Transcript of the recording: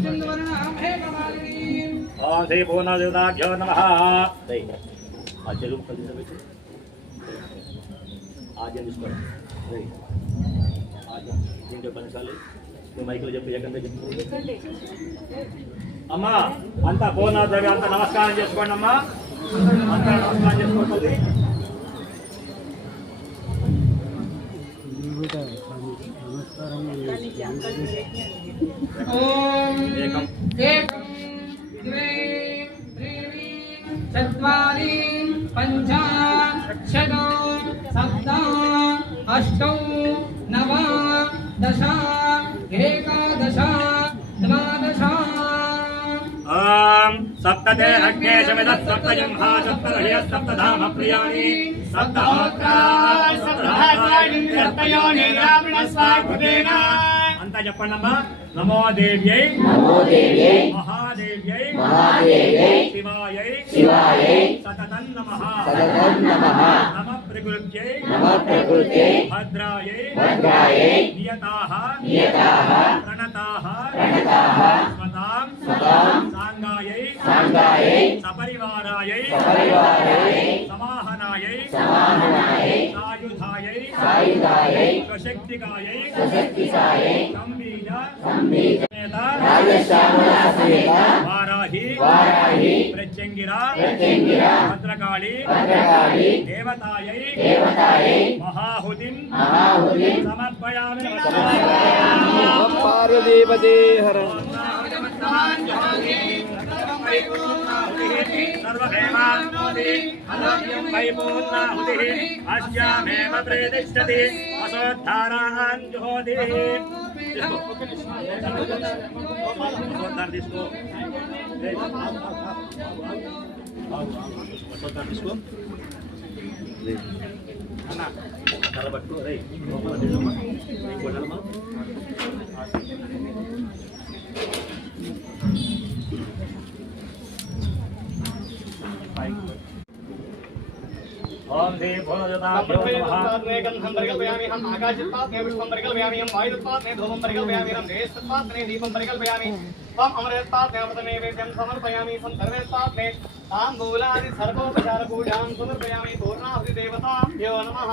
ओम श्री पूर्णदेवताभ्यो नमः। आज चलो आज आज దీంట్లో పనిసాలి మైకులు చెప్పి ఎక్కడ అమ్మా అంతా పూర్ణాదేవి అంతా నమస్కారం చేసుకోండి అమ్మా అంతా నమస్కారం చేసుకోండి एकं द्वे त्रीणि चत्वारि पञ्च षट् सप्त अष्ट नव दश एकादश द्वादश ओम सप्तते अग्ने शमिदः सप्तजंहा सप्तर्षयः सप्तधाम प्रियाणि सप्तहोत्रा सप्तधात्वानि सप्तयोनि रावणस्वाकृतेन अंत చెప్పండమ్మా नमो देव्यै महादेव्यै शिवायै सततं नमः नमः प्रकृत्यै भद्रायै नियताः प्रणताः स्वतां सांगायै सपरिवारायै समाहनायै सायुधायै स्वशक्तिकायै वाराही प्रत्यंगिरा भद्रकाली देवतायै महाहुतिं समर्पयामि। पार्वतीपते हर अस्यामेव प्रतिष्ठति असोद्धारान् जुहोति। ओम श्री भोजदाभ्यो नमः। गंधं परिकल्पयामि हम आकाशत्वात् ने पुष्पं परिकल्पयामि हम वायुत्वात् ने धूपं परिकल्पयामि हम देशत्वात् ने दीपं परिकल्पयामि हम अमृतत्वात् ने अमृतनैवेद्यं समर्पयामि हम सर्वेत्वात् ने ताम्बूलादि सर्वोपचारपूजां समर्पयामि पूर्णाहुति देवताभ्यो नमः।